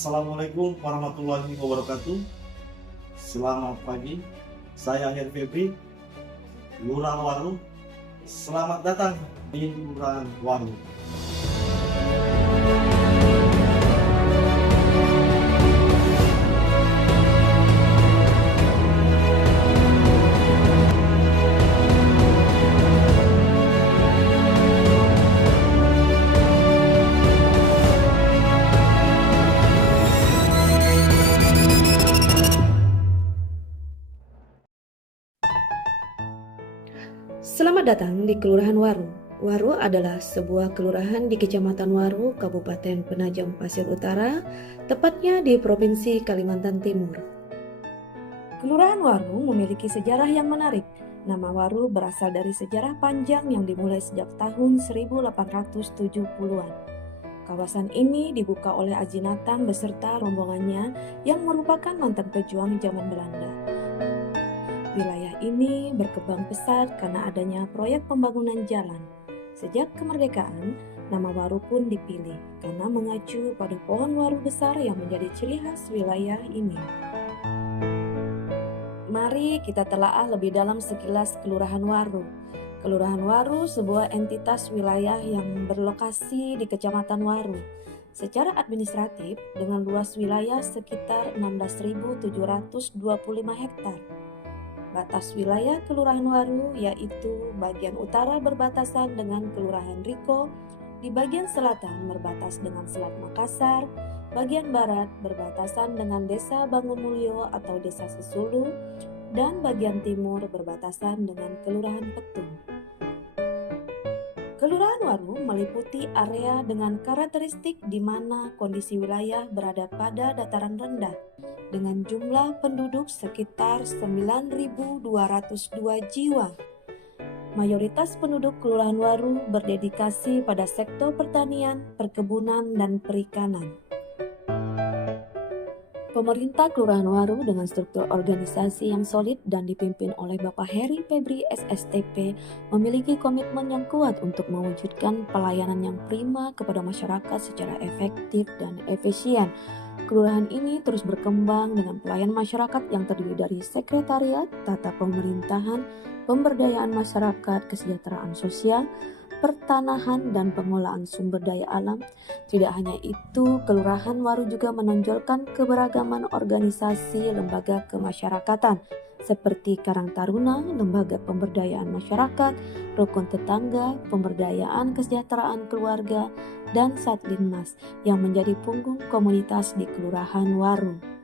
Assalamualaikum warahmatullahi wabarakatuh. Selamat pagi, saya Heri Febri, Lurah Waru. Selamat datang di Lurah Waru. Selamat datang di Kelurahan Waru. Waru adalah sebuah kelurahan di Kecamatan Waru, Kabupaten Penajam Pasir Utara, tepatnya di Provinsi Kalimantan Timur. Kelurahan Waru memiliki sejarah yang menarik. Nama Waru berasal dari sejarah panjang yang dimulai sejak tahun 1870-an. Kawasan ini dibuka oleh Aji Natang beserta rombongannya yang merupakan mantan pejuang zaman Belanda. Wilayah ini berkembang pesat karena adanya proyek pembangunan jalan. Sejak kemerdekaan, nama Waru pun dipilih karena mengacu pada pohon waru besar yang menjadi ciri khas wilayah ini. Mari kita telaah lebih dalam sekilas Kelurahan Waru. Kelurahan Waru sebuah entitas wilayah yang berlokasi di Kecamatan Waru. Secara administratif, dengan luas wilayah sekitar 16.725 hektar. Batas wilayah Kelurahan Waru yaitu bagian utara berbatasan dengan Kelurahan Riko, di bagian selatan berbatas dengan Selat Makassar, bagian barat berbatasan dengan Desa Bangunmulyo atau Desa Sesulu, dan bagian timur berbatasan dengan Kelurahan Petung. Kelurahan Waru meliputi area dengan karakteristik di mana kondisi wilayah berada pada dataran rendah, dengan jumlah penduduk sekitar 9.202 jiwa. Mayoritas penduduk Kelurahan Waru berdedikasi pada sektor pertanian, perkebunan, dan perikanan. Pemerintah Kelurahan Waru dengan struktur organisasi yang solid dan dipimpin oleh Bapak Heri Febri SSTP memiliki komitmen yang kuat untuk mewujudkan pelayanan yang prima kepada masyarakat secara efektif dan efisien. Kelurahan ini terus berkembang dengan pelayanan masyarakat yang terdiri dari sekretariat, tata pemerintahan, pemberdayaan masyarakat, kesejahteraan sosial, pertanahan, dan pengelolaan sumber daya alam. Tidak hanya itu, Kelurahan Waru juga menonjolkan keberagaman organisasi lembaga kemasyarakatan seperti Karang Taruna, Lembaga Pemberdayaan Masyarakat, Rukun Tetangga, Pemberdayaan Kesejahteraan Keluarga, dan Satlinmas yang menjadi punggung komunitas di Kelurahan Waru.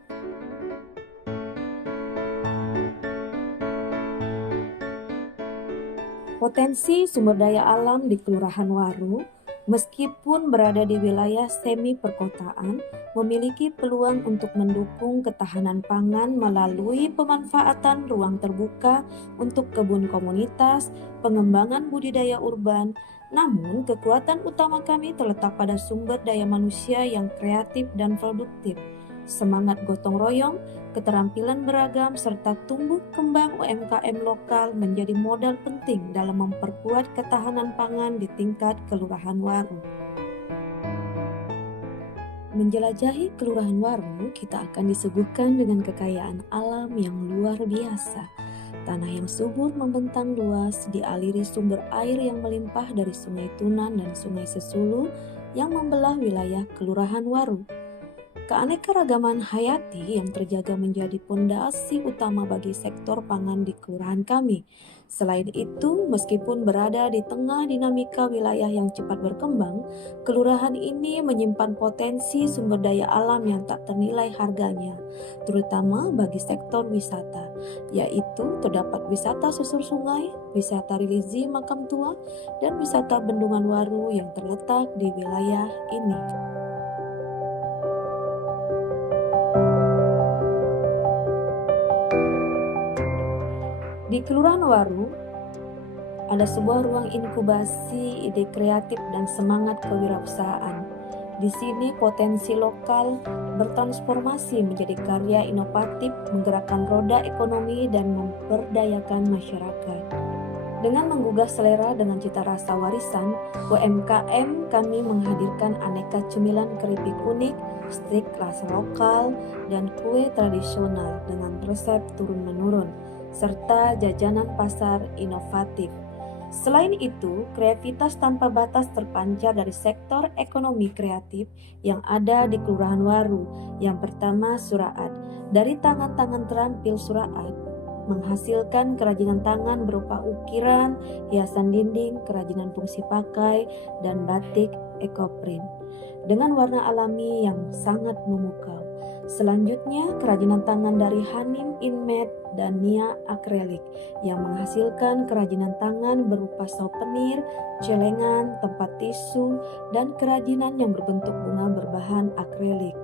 Potensi sumber daya alam di Kelurahan Waru, meskipun berada di wilayah semi perkotaan, memiliki peluang untuk mendukung ketahanan pangan melalui pemanfaatan ruang terbuka untuk kebun komunitas, pengembangan budidaya urban. Namun, kekuatan utama kami terletak pada sumber daya manusia yang kreatif dan produktif. Semangat gotong royong, keterampilan beragam, serta tumbuh kembang UMKM lokal menjadi modal penting dalam memperkuat ketahanan pangan di tingkat Kelurahan Waru. Menjelajahi Kelurahan Waru, kita akan disuguhkan dengan kekayaan alam yang luar biasa. Tanah yang subur membentang luas, dialiri sumber air yang melimpah dari Sungai Tunan dan Sungai Sesulu yang membelah wilayah Kelurahan Waru. Keanekaragaman hayati yang terjaga menjadi pondasi utama bagi sektor pangan di kelurahan kami. Selain itu, meskipun berada di tengah dinamika wilayah yang cepat berkembang, kelurahan ini menyimpan potensi sumber daya alam yang tak ternilai harganya, terutama bagi sektor wisata, yaitu terdapat wisata susur sungai, wisata religi makam tua, dan wisata bendungan Waru yang terletak di wilayah ini. Di Kelurahan Waru, ada sebuah ruang inkubasi ide kreatif dan semangat kewirausahaan. Di sini potensi lokal bertransformasi menjadi karya inovatif, menggerakkan roda ekonomi dan memberdayakan masyarakat. Dengan menggugah selera dengan cita rasa warisan, UMKM kami menghadirkan aneka cemilan keripik unik, stik rasa lokal, dan kue tradisional dengan resep turun-menurun, serta jajanan pasar inovatif. Selain itu, kreativitas tanpa batas terpancar dari sektor ekonomi kreatif yang ada di Kelurahan Waru. Yang pertama, Suraat. Dari tangan-tangan terampil Suraat, menghasilkan kerajinan tangan berupa ukiran, hiasan dinding, kerajinan fungsi pakai, dan batik ekoprint dengan warna alami yang sangat memukau. Selanjutnya, kerajinan tangan dari Hanim Inmed dan Nia Akrilik yang menghasilkan kerajinan tangan berupa souvenir, celengan, tempat tisu, dan kerajinan yang berbentuk bunga berbahan akrilik.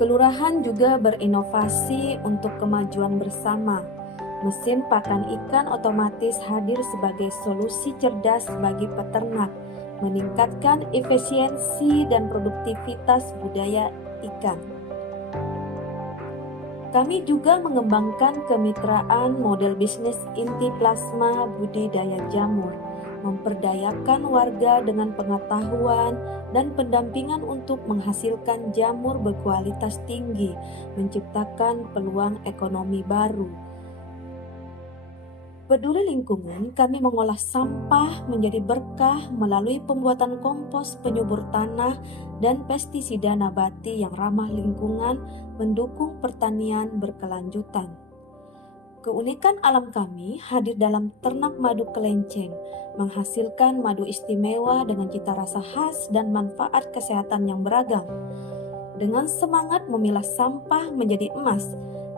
Kelurahan juga berinovasi untuk kemajuan bersama. Mesin pakan ikan otomatis hadir sebagai solusi cerdas bagi peternak, meningkatkan efisiensi dan produktivitas budaya ikan. Kami juga mengembangkan kemitraan model bisnis inti plasma budidaya jamur, memperdayakan warga dengan pengetahuan dan pendampingan untuk menghasilkan jamur berkualitas tinggi, menciptakan peluang ekonomi baru. Peduli lingkungan, kami mengolah sampah menjadi berkah melalui pembuatan kompos penyubur tanah dan pestisida nabati yang ramah lingkungan, mendukung pertanian berkelanjutan. Keunikan alam kami hadir dalam ternak madu kelenceng, menghasilkan madu istimewa dengan cita rasa khas dan manfaat kesehatan yang beragam. Dengan semangat memilah sampah menjadi emas,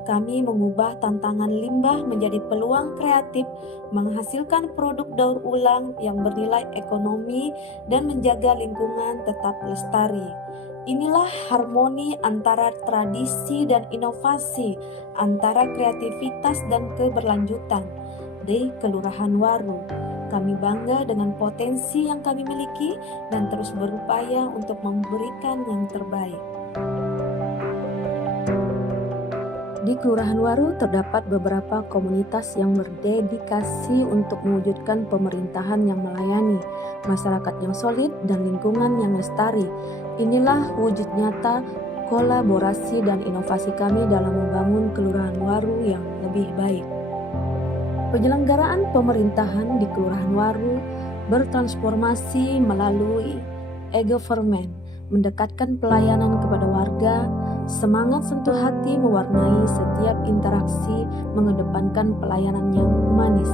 kami mengubah tantangan limbah menjadi peluang kreatif, menghasilkan produk daur ulang yang bernilai ekonomi dan menjaga lingkungan tetap lestari. Inilah harmoni antara tradisi dan inovasi, antara kreativitas dan keberlanjutan di Kelurahan Waru. Kami bangga dengan potensi yang kami miliki dan terus berupaya untuk memberikan yang terbaik. Di Kelurahan Waru terdapat beberapa komunitas yang berdedikasi untuk mewujudkan pemerintahan yang melayani, masyarakat yang solid, dan lingkungan yang lestari. Inilah wujud nyata kolaborasi dan inovasi kami dalam membangun Kelurahan Waru yang lebih baik. Penyelenggaraan pemerintahan di Kelurahan Waru bertransformasi melalui e-government, mendekatkan pelayanan kepada warga. Semangat sentuh hati mewarnai setiap interaksi, mengedepankan pelayanan yang humanis,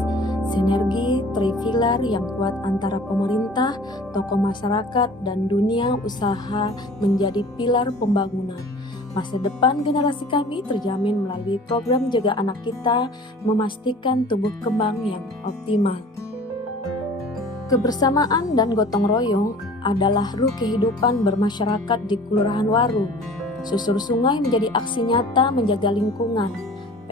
sinergi tripilar yang kuat antara pemerintah, tokoh masyarakat, dan dunia usaha menjadi pilar pembangunan. Masa depan generasi kami terjamin melalui program Jaga Anak Kita, memastikan tumbuh kembang yang optimal. Kebersamaan dan gotong royong adalah ruh kehidupan bermasyarakat di Kelurahan Waru. Susur sungai menjadi aksi nyata menjaga lingkungan.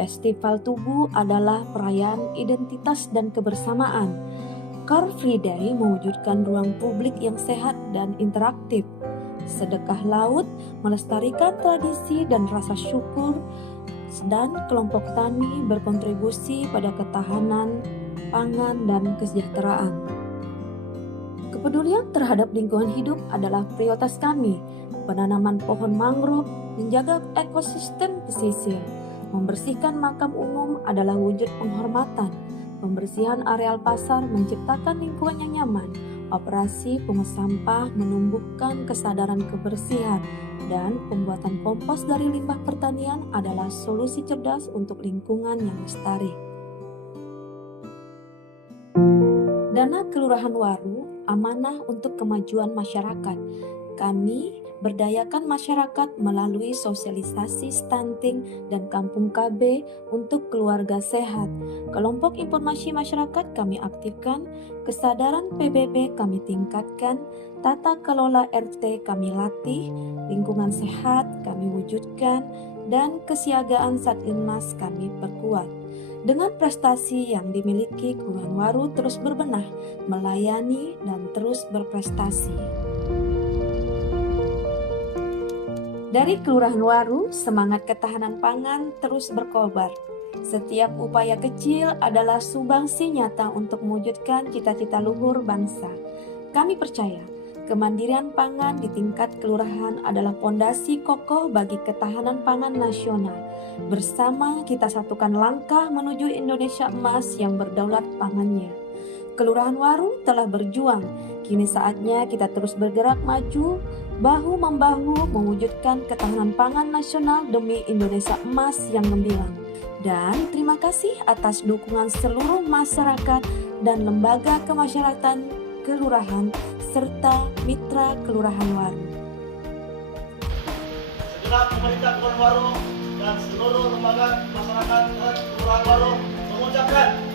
Festival Tugu adalah perayaan identitas dan kebersamaan. Car Free Day mewujudkan ruang publik yang sehat dan interaktif. Sedekah laut melestarikan tradisi dan rasa syukur, dan kelompok tani berkontribusi pada ketahanan pangan dan kesejahteraan. Kepedulian terhadap lingkungan hidup adalah prioritas kami. Penanaman pohon mangrove, menjaga ekosistem pesisir, membersihkan makam umum adalah wujud penghormatan. Pembersihan areal pasar menciptakan lingkungan yang nyaman. Operasi pungut sampah menumbuhkan kesadaran kebersihan, dan pembuatan kompos dari limbah pertanian adalah solusi cerdas untuk lingkungan yang lestari. Dana Kelurahan Waru amanah untuk kemajuan masyarakat. Kami berdayakan masyarakat melalui sosialisasi stunting dan kampung KB untuk keluarga sehat. Kelompok informasi masyarakat kami aktifkan, kesadaran PBB kami tingkatkan, tata kelola RT kami latih, lingkungan sehat kami wujudkan, dan kesiagaan Satlinmas kami perkuat. Dengan prestasi yang dimiliki, Kelurahan Waru terus berbenah, melayani, dan terus berprestasi. Dari Kelurahan Waru, semangat ketahanan pangan terus berkobar. Setiap upaya kecil adalah sumbangsi nyata untuk mewujudkan cita-cita luhur bangsa. Kami percaya, kemandirian pangan di tingkat kelurahan adalah pondasi kokoh bagi ketahanan pangan nasional. Bersama kita satukan langkah menuju Indonesia emas yang berdaulat pangannya. Kelurahan Waru telah berjuang, kini saatnya kita terus bergerak maju, bahu-membahu mewujudkan ketahanan pangan nasional demi Indonesia emas yang gemilang. Dan terima kasih atas dukungan seluruh masyarakat dan lembaga kemasyarakatan kelurahan serta mitra Kelurahan Waru. Segenap pemerintah Kelurahan Waru dan seluruh lembaga masyarakat Kelurahan Waru mengucapkan